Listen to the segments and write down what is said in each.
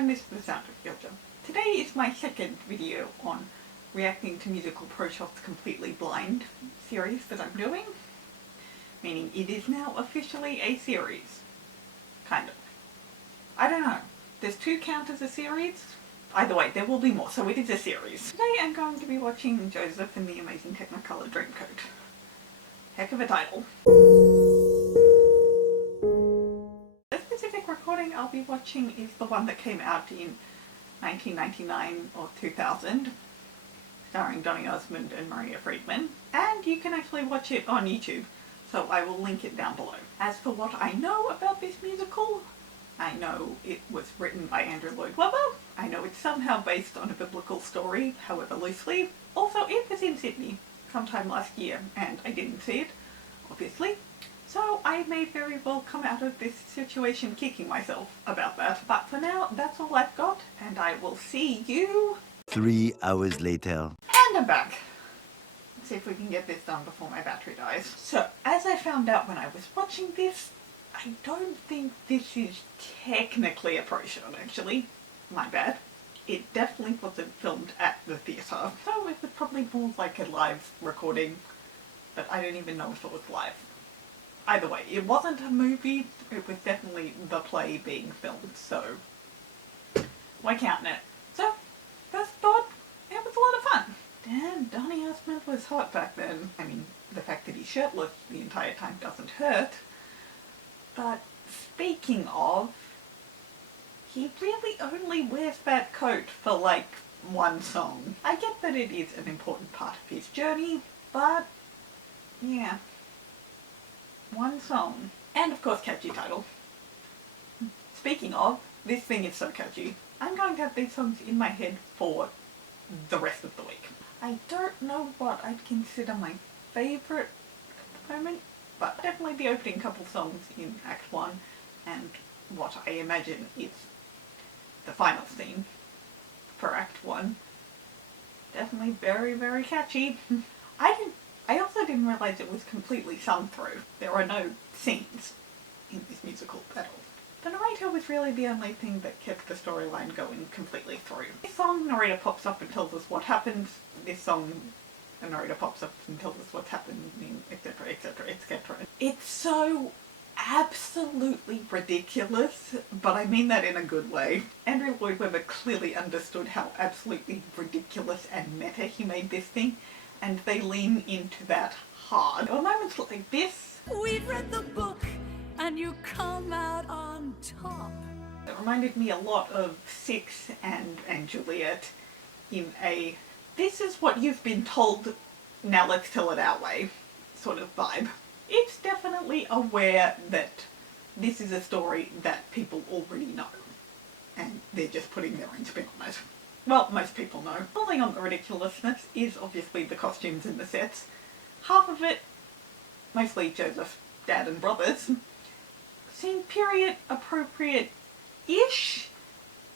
and this is The Sound of Yoja. Today is my second video on reacting to musical pro shots completely blind series that I'm doing. Meaning it is now officially a series. Kind of. I don't know. Does 2 count as a series? Either way, there will be more, so it is a series. Today I'm going to be watching Joseph and the Amazing Technicolor Dreamcoat. Heck of a title. The specific recording I'll be watching is the one that came out in 1999 or 2000, starring Donny Osmond and Maria Friedman, and you can actually watch it on YouTube, so I will link it down below. As for what I know about this musical, I know it was written by Andrew Lloyd Webber. I know it's somehow based on a biblical story, however loosely. Also, it was in Sydney sometime last year, and I didn't see it, obviously. So I may very well come out of this situation kicking myself about that. But for now, that's all I've got, and I will see you 3 hours later. And I'm back. Let's see if we can get this done before my battery dies. So, as I found out when I was watching this, I don't think this is technically a pro shot, actually. My bad. It definitely wasn't filmed at the theatre. So it was probably more like a live recording, but I don't even know if it was live. Either way, it wasn't a movie, it was definitely the play being filmed, so we're counting it. So, first thought, it was a lot of fun. Damn, Donny Osmond was hot back then. I mean, the fact that he's shirtless the entire time doesn't hurt. But speaking of, he really only wears that coat for like one song. I get that it is an important part of his journey, but yeah. One song. And of course catchy title. Speaking of, this thing is so catchy. I'm going to have these songs in my head for the rest of the week. I don't know what I'd consider my favourite at the moment, but definitely the opening couple songs in Act 1 and what I imagine is the final scene for Act 1. Definitely very, very catchy. I also didn't realise it was completely sung through. There are no scenes in this musical at all. The narrator was really the only thing that kept the storyline going completely through. This song, narrator pops up and tells us what happens. This song, the narrator pops up and tells us what's happening, etc, etc, etc. It's so absolutely ridiculous, but I mean that in a good way. Andrew Lloyd Webber clearly understood how absolutely ridiculous and meta he made this thing, and they lean into that hard. There are moments like this. We've read the book and you come out on top. It reminded me a lot of Six and Juliet in a this is what you've been told, now let's tell it our way sort of vibe. It's definitely aware that this is a story that people already know, and they're just putting their own spin on it. Well, most people know. Building on the ridiculousness is obviously the costumes and the sets. Half of it, mostly Joseph's dad and brothers, seem period appropriate-ish,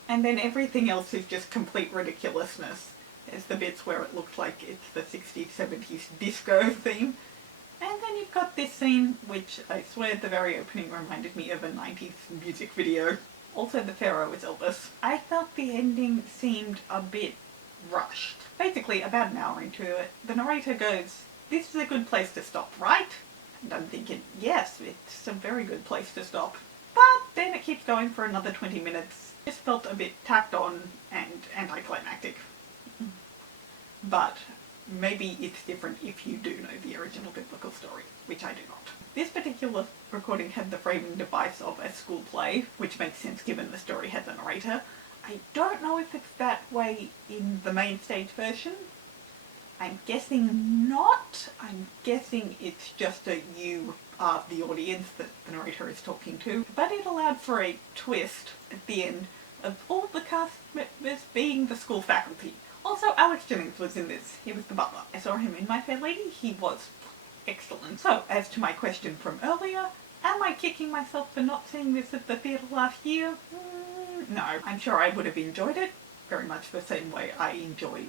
and then everything else is just complete ridiculousness. There's the bits where it looks like it's the 60s, 70s disco theme. And then you've got this scene, which I swear the very opening reminded me of a 90s music video. Also the Pharaoh is Elvis. I felt the ending seemed a bit rushed. Basically, about an hour into it, the narrator goes, "This is a good place to stop, right?" And I'm thinking, yes, it's a very good place to stop. But then it keeps going for another 20 minutes. Just felt a bit tacked on and anticlimactic. But maybe it's different if you do know the original biblical story, which I do not. This particular recording had the framing device of a school play, which makes sense given the story has a narrator. I don't know if it's that way in the main stage version. I'm guessing not. I'm guessing it's just a you are the audience that the narrator is talking to. But it allowed for a twist at the end of all the cast members being the school faculty. Also, Alex Jennings was in this. He was the butler. I saw him in My Fair Lady. He was excellent. So, as to my question from earlier, am I kicking myself for not seeing this at the theatre last year? No. I'm sure I would have enjoyed it very much the same way I enjoy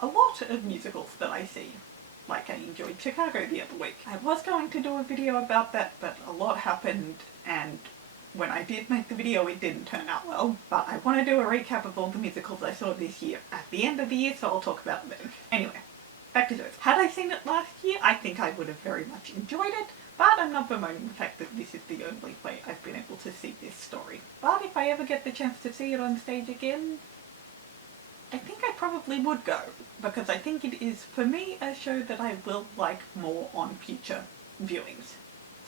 a lot of musicals that I see. Like I enjoyed Chicago the other week. I was going to do a video about that, but a lot happened and when I did make the video it didn't turn out well, but I want to do a recap of all the musicals I saw this year at the end of the year, so I'll talk about them then. Anyway, back to this. Had I seen it last year, I think I would have very much enjoyed it, but I'm not bemoaning the fact that this is the only way I've been able to see this story. But if I ever get the chance to see it on stage again, I think I probably would go, because I think it is, for me, a show that I will like more on future viewings.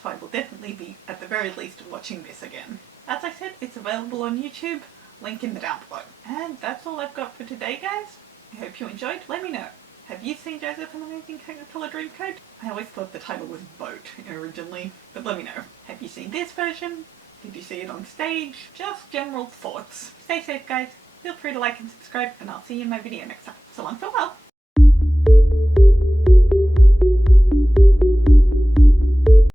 So I will definitely be, at the very least, watching this again. As I said, it's available on YouTube, link in the down below. And that's all I've got for today, guys. I hope you enjoyed. Let me know. Have you seen Joseph and the Amazing Technicolor Dreamcoat? I always thought the title was Boat originally, but let me know. Have you seen this version? Did you see it on stage? Just general thoughts. Stay safe, guys. Feel free to like and subscribe, and I'll see you in my video next time. So long, farewell!